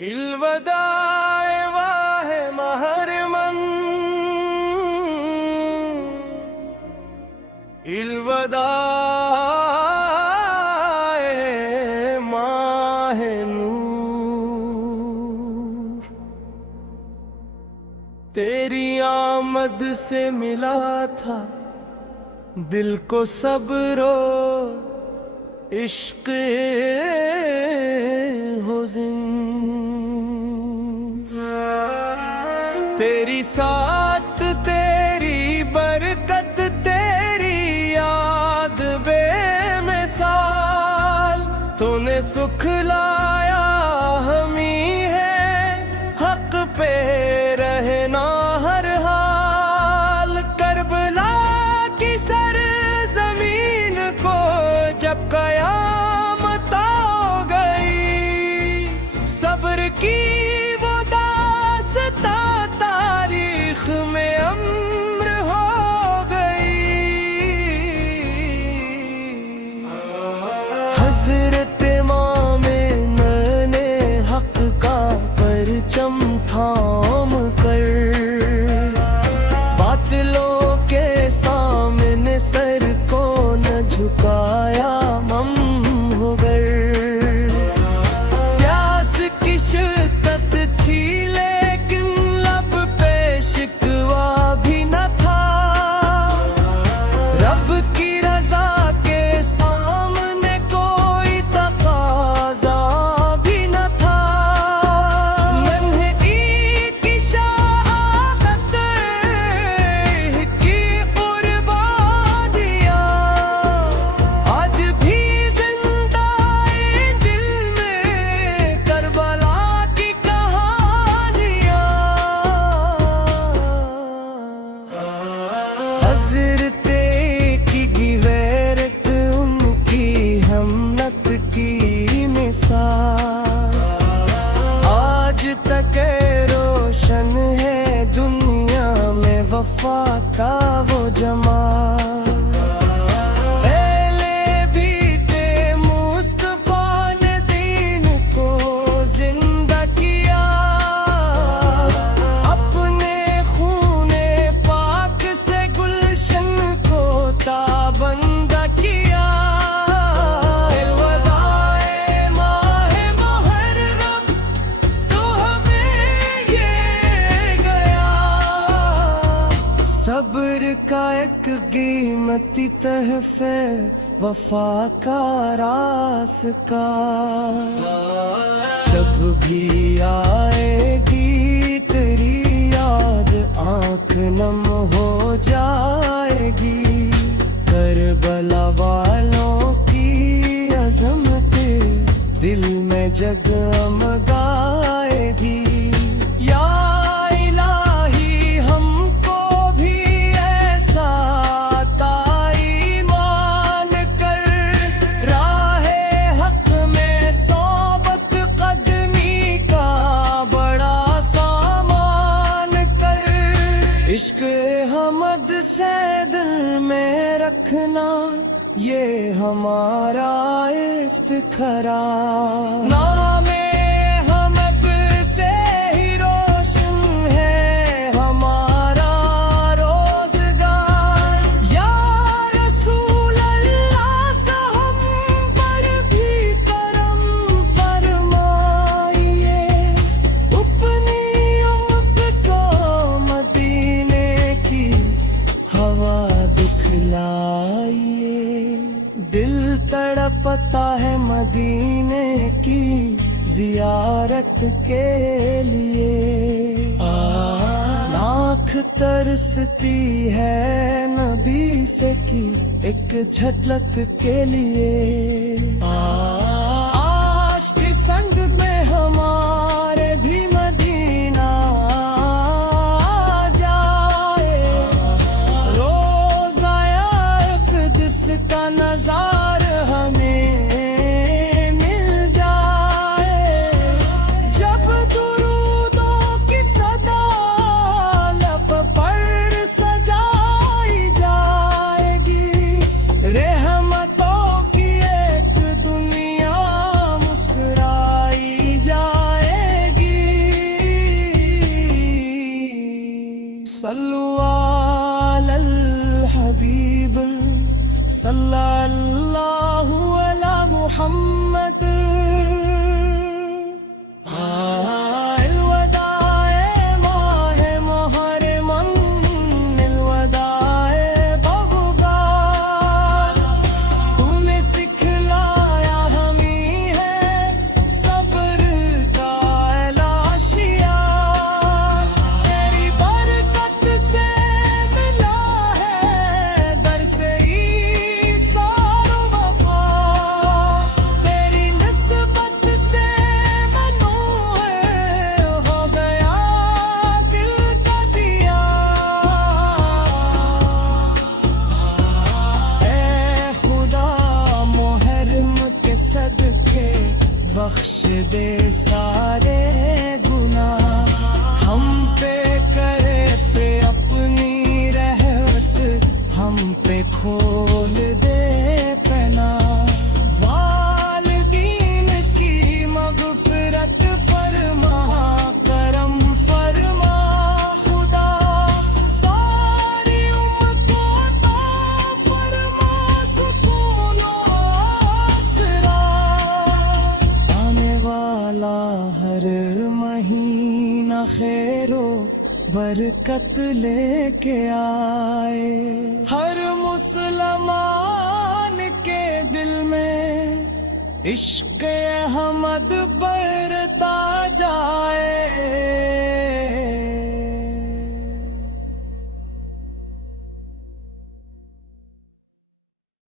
इल्वदाए वाहे महरमन, इल्वदाए माहे नूर। तेरी आमद से मिला था दिल को सब्रो इश्क हुज़्न। तेरी साथ तेरी बरकत तेरी याद बेमिसाल, तूने सुख लाया हमी है हक पे रहना हर हाल। करबला की सरजमीन को जब कयामत आ गई, सब्र की वो दास्ता तारीख में अम्र हो गई। हजरत इमामे ने हक का परचम थाम कर, बातिलों के सामने सर को न झुकाया मम हो गए। प्यास की शिद्दत थी लेकिन लब पे शिकवा भी न था, रब की रजा के सामने कोई तकाजा भी न था। नन्हे ईद की शहादत की कुर्बानियां आज भी जिंदा दिल में, करबला की कहानियां। हज़रत की गिवैरत उनकी हमनत की मिसाल, आज तक रोशन है दुनिया में वफा का वो जमाल। पहले भी ते मुस्तफा ने दीन को जिंदा किया, अपने खूने पाक से गुलशन को ताबंदा किया। इल्वदाए माहे मुहर्रम, तो हमें ये गया। सब्र का एक कीमती तहफे वफा का रास का, जब भी आएगी तेरी याद आंख नम हो जाएगी। करबला वालों की अज़मत दिल में जगमगाएगी। या इलाही हमको भी ऐसा ईमान कर, राहे हक में सोबत कदमी का बड़ा सामान कर। इश्क हमद से दिल में रखना ये हमारा इफ्तिखारा। नामे हमद से ही रोशन है हमारा रोजगार। या रसूल अल्लाह हम पर भी करम फरमाइए, अपनी उम्मत को मदीने की हवा दुखलाइए। दिल तड़पता है मदीने की जियारत के लिए, लाख तरसती है नबी से की एक झलक के लिए। आश के संग में हमारे भी मदीना जाए, रोज़ा अक़दस का नज़ार हमें मिल जाए। जब दुरूदों की सदा लब पर सजाई जाएगी, रहमतों की एक दुनिया सल्लु अलल हबीब सल्लल्लाहु अला मुहम्मद। बख्श दे सारे गुनाह, हम पे करे पे अपनी रहमत, हम पे खोल दे पना। वालिदीन की मगफिरत फरमा, करम फरमा खुदा, सारी उम्मतों अता फरमा सुकून आसरा। आने वाला हर महीना खैरो बरकत लेके आए, हर मुसलमान के दिल में इश्क़ अहमद बरता जाए।